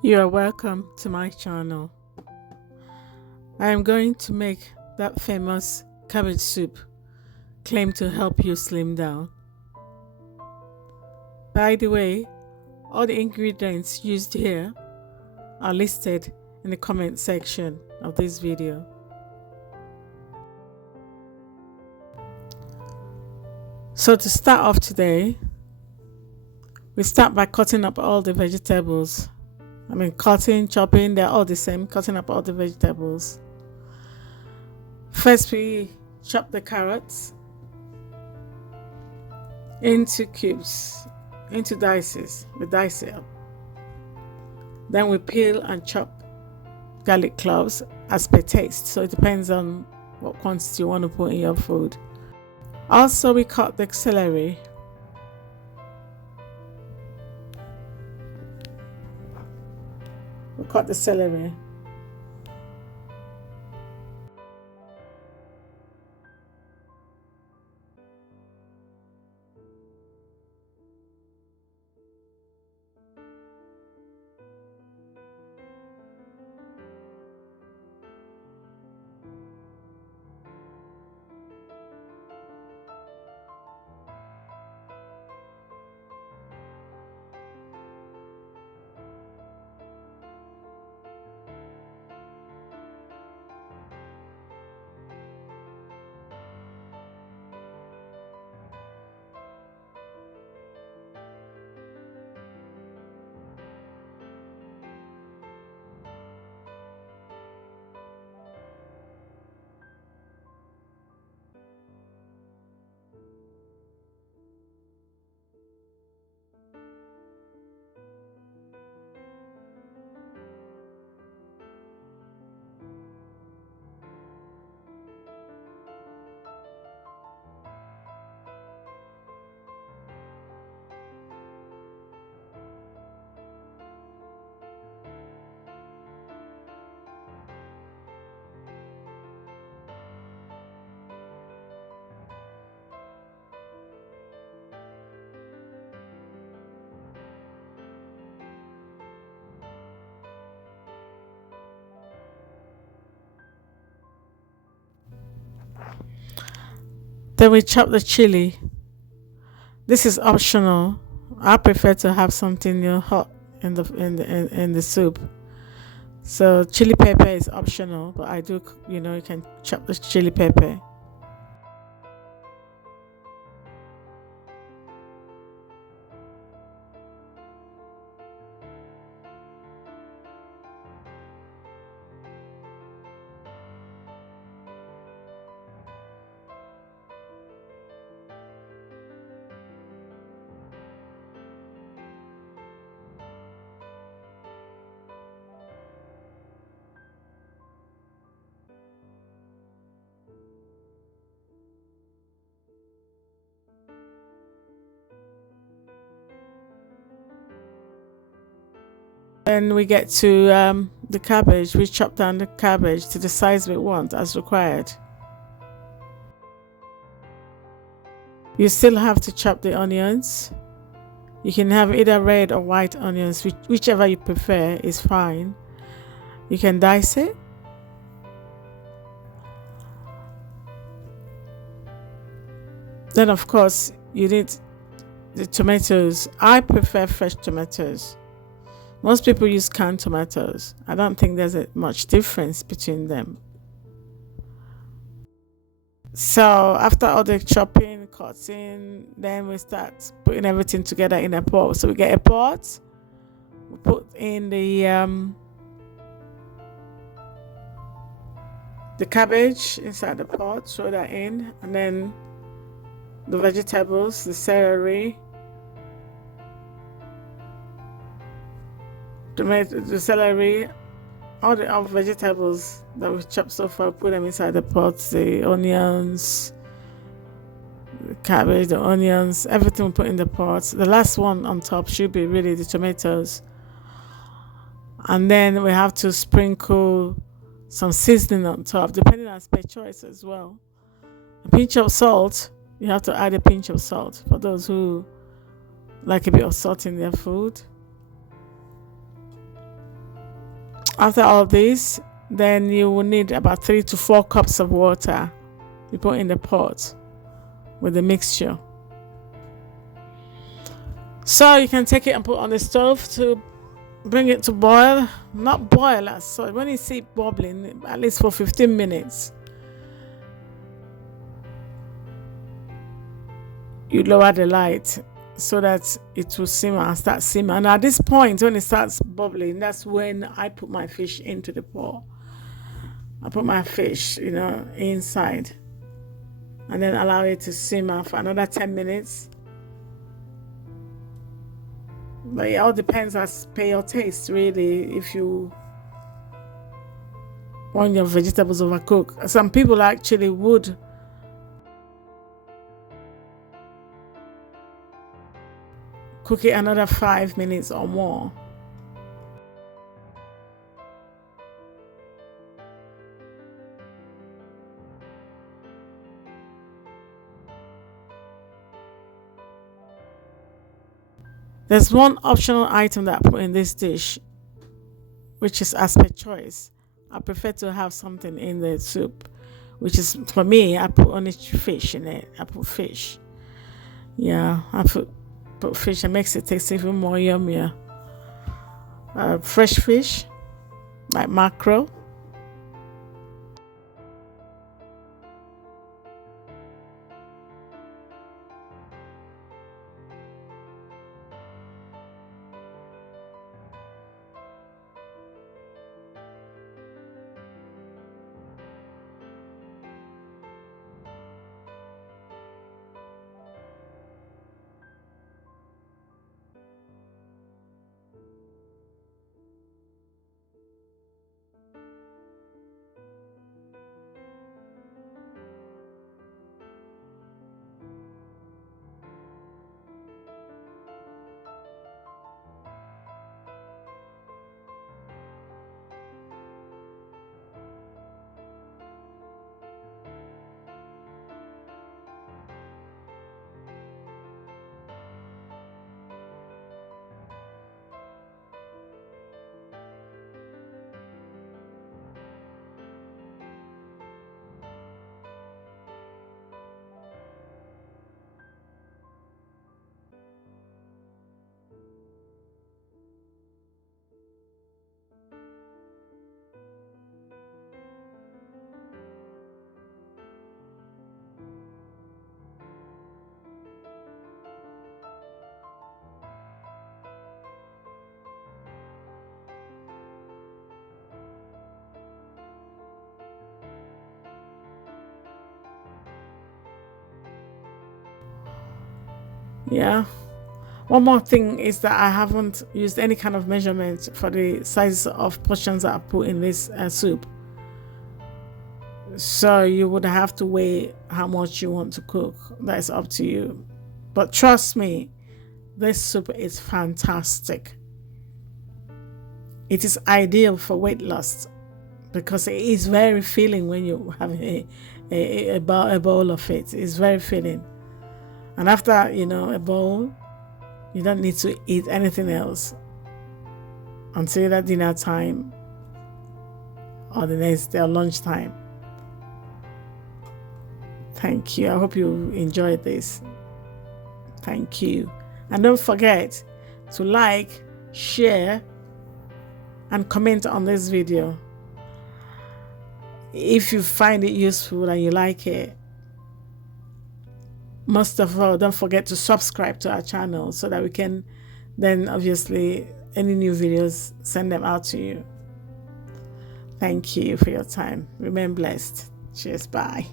You are welcome to my channel. I am going to make that famous cabbage soup claimed to help you slim down. By the way, all the ingredients used here are listed in the comment section of this video. So to start off today, we start by cutting up all the vegetables. Cutting, chopping, they're all the same, cutting up all the vegetables. First, we chop the carrots into cubes, into dices. We dice it up. Then we peel and chop garlic cloves as per taste. So it depends on what quantity you want to put in your food. Also, we cut the celery. We cut the celery. Then we chop the chili. This is optional. I prefer to have something hot in the soup. So chili pepper is optional, but I do, you can chop the chili pepper. Then we get to the cabbage. We chop down the cabbage to the size we want as required. You still have to chop the onions. You can have either red or white onions, whichever you prefer is fine. You can dice it. Then of course you need the tomatoes. I prefer fresh tomatoes. Most people use canned tomatoes. I don't think there's much difference between them. So after all the chopping, cutting, then we start putting everything together in a pot. So we get a pot, we put in the cabbage inside the pot, throw that in, and then the vegetables, the celery, the celery, all the vegetables that we've chopped so far, put them inside the pot, the onions, the cabbage, the onions, everything we put in the pot. The last one on top should be really the tomatoes. And then we have to sprinkle some seasoning on top, depending on per choice as well. A pinch of salt, you have to add a pinch of salt for those who like a bit of salt in their food. After all this, then you will need about 3 to 4 cups of water you put in the pot with the mixture. So you can take it and put on the stove to bring it to boil. Not boil, so when you see it bubbling, at least for 15 minutes. You lower the light so that it will simmer and start simmering. And at this point, when it starts bubbling, that's when I put my fish into the pot. I put my fish, inside, and then allow it to simmer for another 10 minutes. But it all depends as per your taste, really. If you want your vegetables overcooked, some people actually would cook it another 5 minutes or more. There's one optional item that I put in this dish, which is as per choice. I prefer to have something in the soup, which is, for me, I put only fish in it. I put fish. Yeah, I put fish. It makes it taste even more yummier. Fresh fish, like mackerel. Yeah. One more thing is that I haven't used any kind of measurement for the size of portions that I put in this soup. So you would have to weigh how much you want to cook. That is up to you. But trust me, this soup is fantastic. It is ideal for weight loss because it is very filling when you have a bowl of it. It's very filling. And after, a bowl, you don't need to eat anything else until that dinner time or the next day or lunchtime. Thank you. I hope you enjoyed this. Thank you. And don't forget to like, share, and comment on this video if you find it useful and you like it. Most of all, don't forget to subscribe to our channel so that we can then, obviously, any new videos, send them out to you. Thank you for your time. Remain blessed. Cheers. Bye.